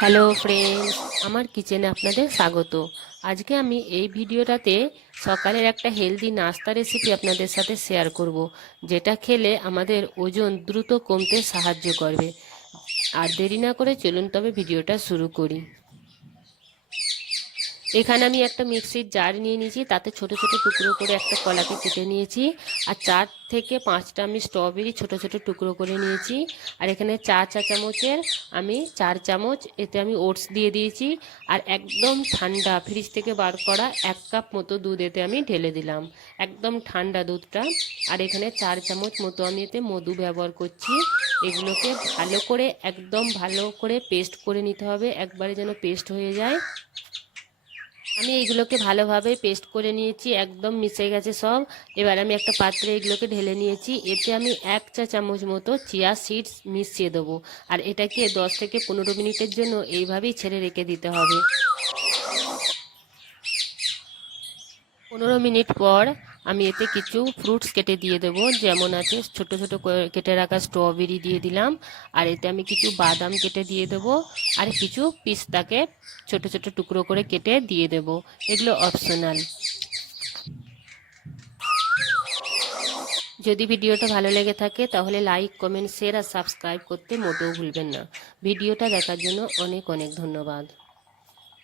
Hello friends, আমার কিচেনে আপনাদের স্বাগত। আজকে আমি এই ভিডিওটাতে সকালের একটা হেলদি নাস্তা রেসিপি আপনাদের সাথে শেয়ার করব, যেটা খেলে আমাদের ওজন দ্রুত কমতে সাহায্য করবে। আর দেরি না করে চলুন তবে ভিডিওটা শুরু করি। এখানে আমি একটা মিক্সির জার নিয়ে নিয়েছি, তাতে ছোট ছোট টুকরো করে একটা কলাকে কেটে নিয়েছি। আর 4 থেকে 5টা আমি স্ট্রবেরি ছোট ছোট টুকরো করে নিয়েছি। আর এখানে 4 চা চামচের আমি 4 চামচ এতে আমি ওটস দিয়ে দিয়েছি। আর একদম ঠান্ডা ফ্রিজ থেকে বার করা 1 কাপ মতো দুধ এতে আমি ঢেলে দিলাম, একদম ঠান্ডা দুধটা। আর এখানে 4 চামচ মতো আমি এতে মধু ব্যবহার করছি। এগুলোকে ভালো করে একদম ভালো করে পেস্ট করে নিতে হবে, একবারে যেন পেস্ট হয়ে যায়। আমি এইগুলোকে ভালোভাবে পেস্ট করে নিয়েছি, একদম মিশে গেছে সব। এবার আমি একটা পাত্রে এগুলোকে ঢেলে নিয়েছি। এতে আমি 1 চা চামচ মতো চিয়া সিডস মিশিয়ে দেবো। আর এটাকে 10 থেকে 15 মিনিটের জন্য এইভাবেই ছেড়ে রেখে দিতে হবে। 15 মিনিট পর আমি এতে কিছু ফ্রুটস কেটে দিয়ে দেবো, যেমন আছে ছোট ছোট করে কেটে রাখা স্ট্রবেরি দিয়ে দিলাম। আর এতে আমি কিছু বাদাম কেটে দিয়ে দেবো, আর কিছু পিস্তাকে ছোট ছোট টুকরো করে কেটে দিয়ে দেবো। এগুলো অপশনাল। যদি ভিডিওটা ভালো লেগে থাকে তাহলে লাইক, কমেন্ট, শেয়ার আর সাবস্ক্রাইব করতে মোটেও ভুলবেন না। ভিডিওটা দেখার জন্য অনেক অনেক ধন্যবাদ।